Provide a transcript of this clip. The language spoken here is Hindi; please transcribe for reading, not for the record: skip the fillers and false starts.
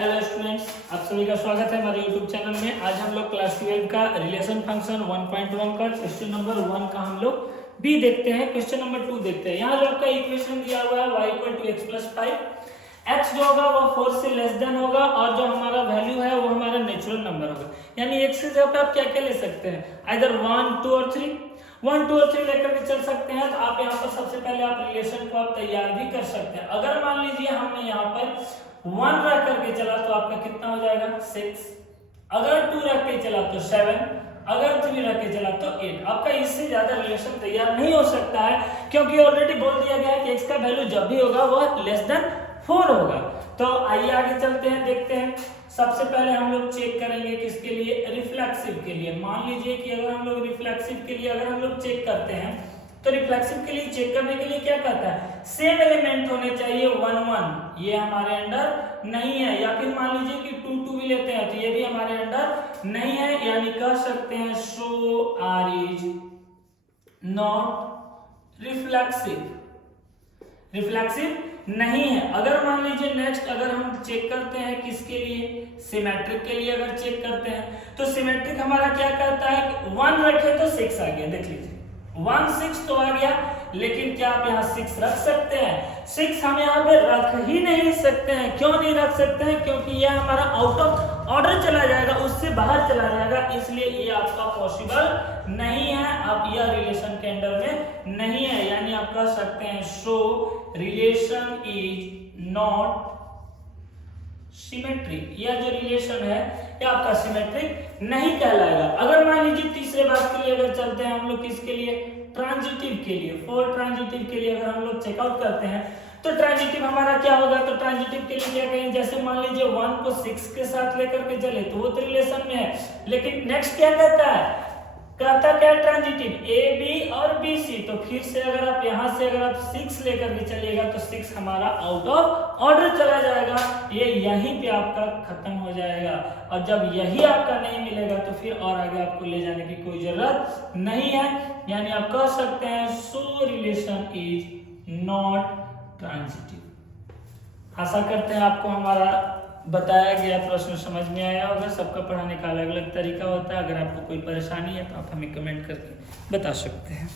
हेलो स्टूडेंट्स, आप सभी का स्वागत है हमारे यूट्यूब चैनल में। आज हम लोग क्लास 12 का रिलेशन फंक्शन 1.1 का क्वेश्चन नंबर 1 का हम लोग बी देखते हैं। क्वेश्चन नंबर 2 देखते हैं। यहाँ जो आपका इक्वेशन दिया हुआ है y = x + 5, x जो होगा वो 4 से लेस देन होगा और जो हमारा वैल्यू है वो हमारा नेचुरल नंबर होगा। यानी x की जगह पे आप क्या क्या ले सकते हैं, आइदर 1, 2 और 3। 1, 2 और 3 लेकर के चल सकते हैं। तो आप यहाँ पर सबसे पहले आप रिलेशन को आप तैयार भी कर सकते हैं। अगर मान लीजिए हमने यहाँ पर 1 रख करके चला तो आपका कितना हो जाएगा 6, अगर 2 रख के चला तो 7, अगर 3 रख के चला तो 8। आपका इससे ज्यादा रिलेशन तैयार नहीं हो सकता है, क्योंकि ऑलरेडी बोल दिया गया है कि x का वैल्यू जब भी होगा वह लेस देन 4 होगा। तो आइए आगे चलते हैं, देखते हैं। सबसे पहले हम लोग चेक करेंगे किसके लिए, रिफ्लेक्सिव के लिए। मान लीजिए कि अगर हम लोग रिफ्लेक्सिव के लिए अगर हम लोग चेक करते हैं तो रिफ्लेक्सिव के लिए चेक करने के लिए क्या करता है, सेम एलिमेंट होने चाहिए 1, 1 ये हमारे अंडर नहीं है, या फिर मान लीजिए कि 2, 2 भी लेते हैं तो ये भी हमारे अंडर नहीं है। यानी कह सकते हैं so R is not reflexive, reflexive नहीं है। अगर मान लीजिए नेक्स्ट अगर हम चेक करते हैं किसके लिए, सिमेट्रिक के लिए अगर चेक करते हैं तो सिमेट्रिक हमारा क्या करता है, 1 रखे तो 6 आ गया। देख लीजिए 1, 6 तो आ गया, लेकिन क्या आप यहाँ 6 रख सकते हैं? 6 हम यहाँ पे रख ही नहीं सकते हैं। क्यों नहीं रख सकते हैं? क्योंकि यह हमारा आउट ऑफ ऑर्डर चला जाएगा, उससे बाहर चला जाएगा, इसलिए ये आपका पॉसिबल नहीं है। अब यह रिलेशन के अंडर में नहीं है। यानी आप कह सकते हैं so relation is not symmetric. यह जो रिलेशन है ये आपका सिमेट्रिक नहीं कहलाएगा। अगर मान लीजिए तीसरे बात के लिए अगर चलते हैं हम लोग किसके लिए, ट्रांजिटिव के लिए। फॉर ट्रांजिटिव के लिए अगर हम लोग चेकआउट करते हैं तो ट्रांजिटिव हमारा क्या होगा, तो ट्रांजिटिव के लिए क्या कहें, जैसे मान लीजिए 1 को 6 के साथ लेकर के चले तो वो तो रिलेशन में है, लेकिन नेक्स्ट क्या कहता है, कहता क्या ट्रांजिटिव ए बी और बी सी। तो फिर से अगर आप यहां से अगर आप 6 लेकर के चलिएगा तो 6 हमारा आउट ऑफ ऑर्डर चला जाएगा, ये यहीं पे आपका खत्म हो जाएगा। और जब यही आपका नहीं मिलेगा तो फिर और आगे आपको ले जाने की कोई जरूरत नहीं है। यानी आप कह सकते हैं so relation is not transitive. आशा करते हैं आपको हमारा बताया गया प्रश्न समझ में आया होगा। सबका पढ़ाने का अलग अलग तरीका होता है। अगर आपको कोई परेशानी है तो आप हमें कमेंट करके बता सकते हैं।